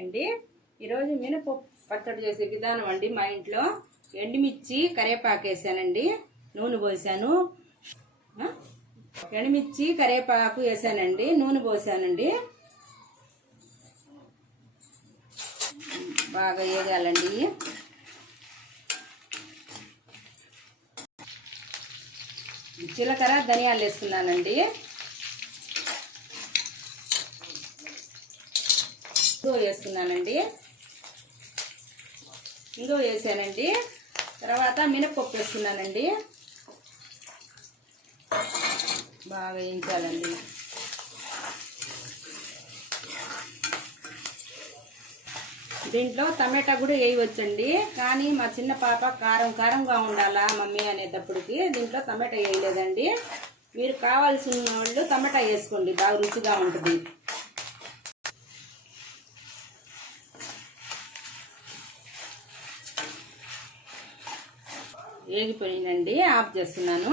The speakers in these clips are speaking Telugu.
అండి ఈరోజు మినపప్పు పచ్చడి చేసే విధానం అండి. మా ఇంట్లో ఎండుమిర్చి కరివేపాకు వేసానండి, నూనె పోసాను. ఎండుమిర్చి కరివేపాకు వేసానండి, నూనె పోసానండి. బాగా వేగాలండి. జీలకర్ర ధనియాలు వేస్తున్నానండి. ఇంగువ వేస్తున్నానండి. ఇంగువ వేసానండి. తర్వాత మినపప్పు వేస్తున్నానండి. బాగా వేయించాలండి. దీంట్లో టమాటా కూడా వేయవచ్చండి, కానీ మా చిన్న పాప కారంగా ఉండాలా మమ్మీ అనేటప్పటికి దీంట్లో టమాటా వేయలేదండి. మీరు కావాల్సిన వాళ్ళు టమాటా వేసుకోండి, బాగా రుచిగా ఉంటుంది. వేగిపోయిందండి, ఆఫ్ చేస్తున్నాను.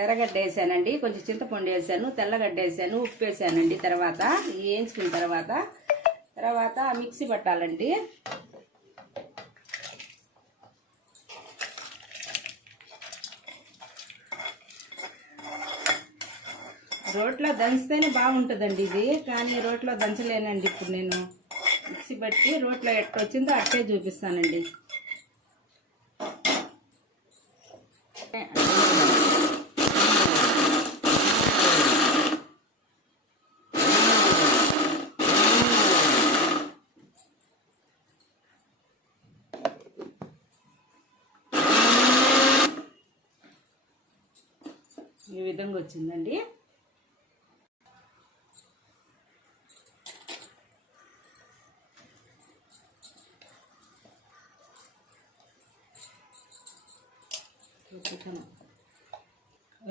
ఎర్రగడ్డ వేసానండి, కొంచెం చింతపండు వేసాను, తెల్లగడ్డ వేసాను, ఉప్పు వేసానండి. తర్వాత వేయించుకున్న తర్వాత మిక్సీ పట్టాలండి. రోట్లో దంచితేనే బాగుంటుందండి ఇది, కానీ రోట్లో దంచలేనండి. ఇప్పుడు నేను మిక్సీ పట్టి రోట్లో ఎట్టొచ్చిందో అట్టే చూపిస్తానండి. ఈ విధంగా వచ్చిందండి.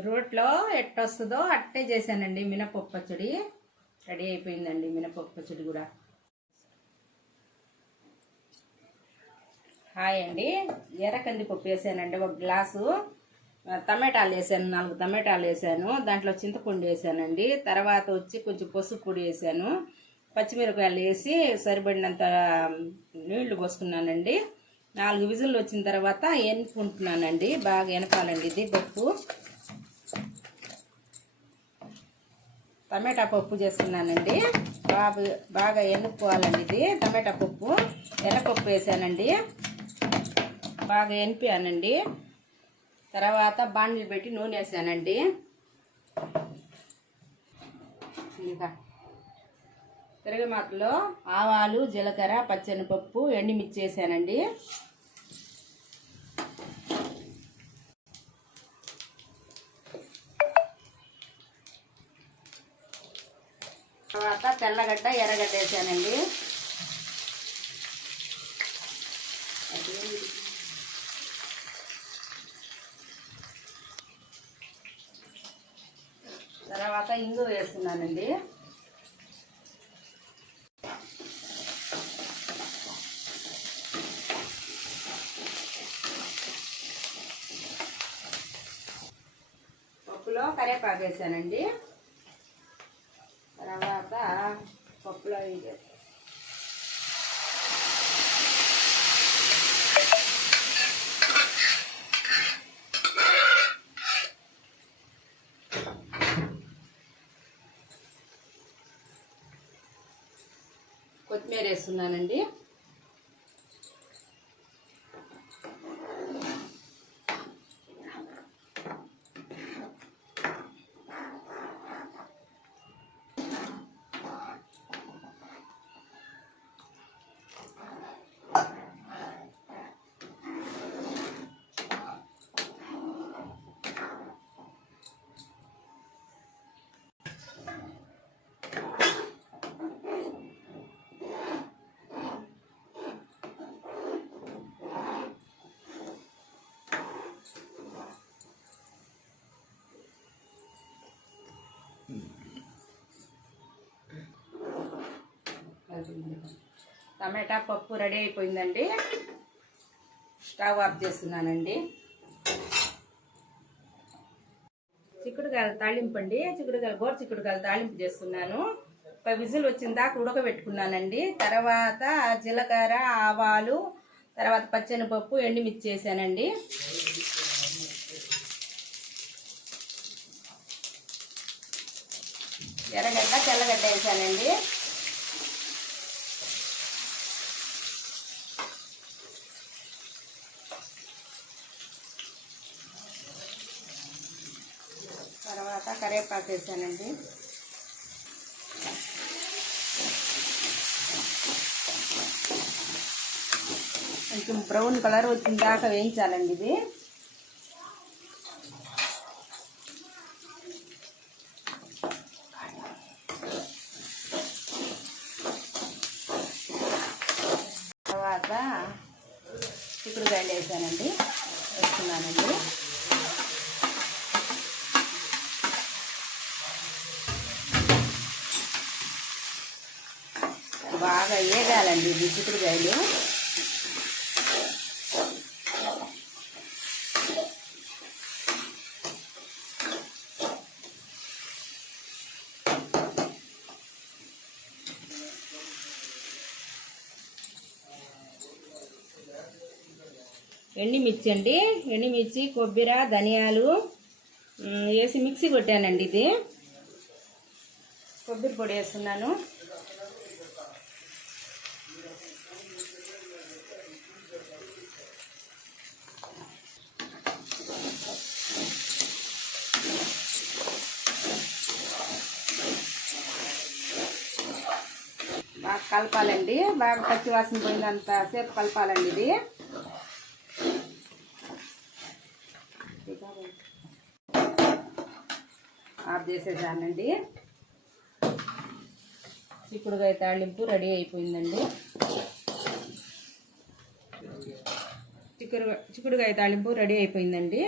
రోట్లో ఎట్టొస్తుందో అట్టే చేశానండి. మినపప్పు పచ్చడి రెడీ అయిపోయిందండి. మినపప్పు పచ్చడి కూడా. హాయ్ అండి, ఎర్ర కందిపప్పు వేసానండి. ఒక గ్లాసు టమాటాలు వేసాను, 4 టమాటాలు వేసాను. దాంట్లో చింతపండు వేసానండి. తర్వాత వచ్చి కొంచెం పసుపు పొడి వేసాను. పచ్చిమిరపకాయలు వేసి సరిపడినంత నీళ్లు పోసుకున్నానండి. 4 విజిల్లు వచ్చిన తర్వాత ఎనుపుకుంటున్నానండి. బాగా ఎనపాలండి ఇది పప్పు. టమాటా పప్పు చేస్తున్నానండి. బాగా ఎనుపుకోవాలండి ఇది. టమాటా పప్పు, ఎర్రపప్పు వేసానండి. బాగా ఎనిపానండి. తర్వాత బాండిల్ పెట్టి నూనె వేసానండి. ఇంకా తిరగమాతలో ఆవాలు, జీలకర్ర, పచ్చెనపప్పు, ఎండుమిర్చి వేసానండి. తర్వాత తెల్లగడ్డ, ఎర్రగడ్డ వేసానండి. తర్వాత ఇంగువ వేస్తున్నానండి. పప్పులో కరివేపాకు వేసానండి. తర్వాత పప్పులో కొత్తిమీర వేస్తున్నానండి. టమాటా పప్పు రెడీ అయిపోయిందండి. స్టవ్ ఆఫ్ చేస్తున్నానండి. చిక్కుడుకాయల తాలింపు అండి. గోరు చిక్కుడుకాయల తాలింపు చేస్తున్నాను. విజిల్ వచ్చిన దాకా ఉడకబెట్టుకున్నానండి. తర్వాత జీలకర్ర, ఆవాలు, తర్వాత పచ్చెనపప్పు, ఎండుమిర్చి వేసానండి. ఎర్రగడ్డ, తెల్లగడ్డ వేసానండి. తర్వాత కరివేపాకు వేసానండి. కొంచెం బ్రౌన్ కలర్ వచ్చిన దాకా వేయించాలండి ఇది. తర్వాత చిక్కుడుకాయలు వేస్తున్నానండి. బాగా వేగాలండి ఇది చిక్కుడుకాయలు. ఎండుమిర్చి అండి, ఎండుమిర్చి, కొబ్బరి, ధనియాలు వేసి మిక్సీ కొట్టానండి. ఇది కొబ్బరి పొడి వేస్తున్నాను. బాగా కలపాలండి, బాగా పచ్చి వాసన పోయినంత సేపు కలపాలండి. ఇది ఆఫ్ చేసేసానండి. చిక్కుడుకాయ తాళింపు రెడీ అయిపోయిందండి. చిక్కుడుకాయ తాళింపు రెడీ అయిపోయిందండి.